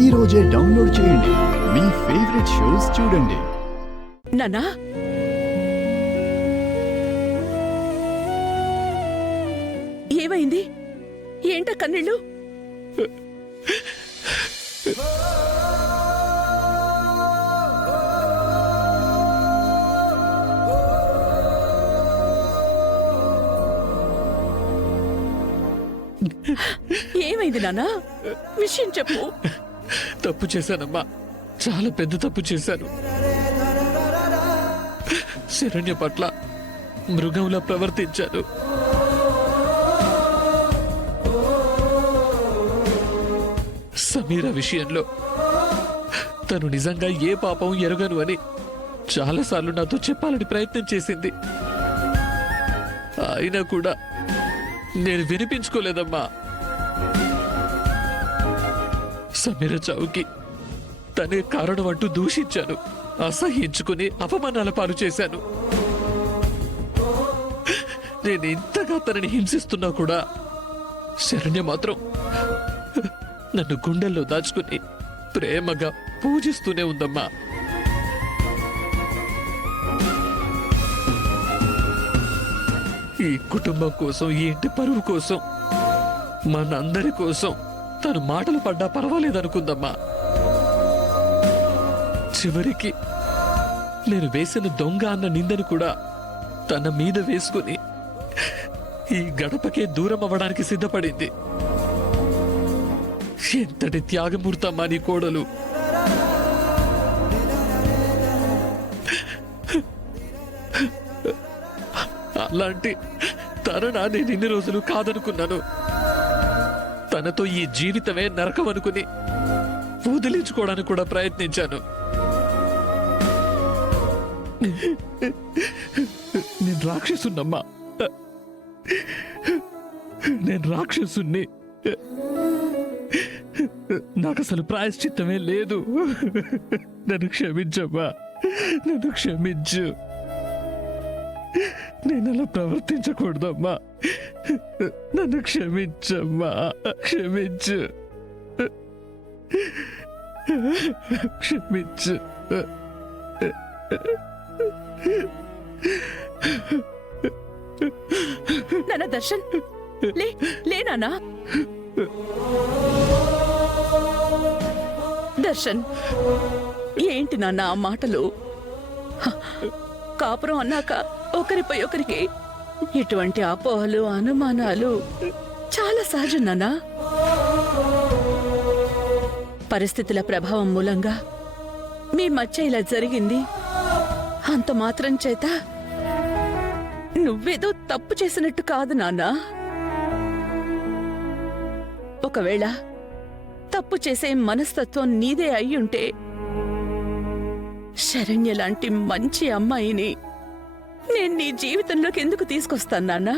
ఈ రోజే డౌన్లోడ్ చేయండి. మీ ఫేవరెట్ షోస్ చూడండి. నానా, ఏమైంది? ఏంట కన్నీళ్ళు? ఏమైంది నానా? విషయం చెప్పు. తప్పు చేశానమ్మా, చాలా పెద్ద తప్పు చేశాను. శరణ్య పట్ల మృగంలా ప్రవర్తించాను. సమీర విషయంలో తను నిజంగా ఏ పాపం ఎరగను అని చాలాసార్లు నాతో చెప్పాలని ప్రయత్నం చేసింది. అయినా కూడా నేను వినిపించుకోలేదమ్మా. సమీర చావుకి తనే కారణం అంటూ దూషించాను. అసహించుకుని అవమానాల పాలు చేశాను. నేను ఇంతగా తనని హింసిస్తున్నా కూడా శరణ్య మాత్రం నన్ను గుండెల్లో దాచుకుని ప్రేమగా పూజిస్తూనే ఉందమ్మా. ఈ కుటుంబం కోసం, ఈ ఇంటి పరువు కోసం, మనందరి కోసం తను మాటలు పడ్డా పర్వాలేదనుకుందమ్మా. చివరికి నేను వేసిన దొంగ అన్న నిందని కూడా తన మీద వేసుకుని ఈ గడపకే దూరం అవ్వడానికి సిద్ధపడింది. ఎంతటి త్యాగమూర్తమ్మా నీ కోడలు. అలాంటి తననా నేను ఇన్ని రోజులు కాదనుకున్నాను. తనతో ఈ జీవితమే నరకం అనుకుని వదిలించుకోవడానికి కూడా ప్రయత్నించాను. నేను రాక్షసున్నమ్మా, నేను రాక్షసుణ్ణి. నాకు అసలు ప్రాయశ్చిత్తమే లేదు. నన్ను క్షమించమ్మా, నన్ను క్షమించు. నేను అలా ప్రవర్తించకూడదమ్మా. నన్ను క్షమించమ్మా, క్షమించు, క్షమించు. నాన్న దర్శన్, లే నాన్నా. దర్శన్, ఏంటి నాన్న ఆ మాటలు? కాపురం అన్నాక ఒకరిపై ఒకరికి ఇటువంటి అపోహలు, అనుమానాలు చాలా సహజం నాన్న. పరిస్థితుల ప్రభావం మూలంగా మీ మధ్య ఇలా జరిగింది. అంత మాత్రం చేత నువ్వేదో తప్పు చేసినట్టు కాదు నాన్నా. ఒకవేళ తప్పు చేసే మనస్తత్వం నీదే అయ్యుంటే శరణ్య లాంటి మంచి అమ్మాయిని నేను నీ జీవితంలోకి ఎందుకు తీసుకొస్తాను నాన్నా?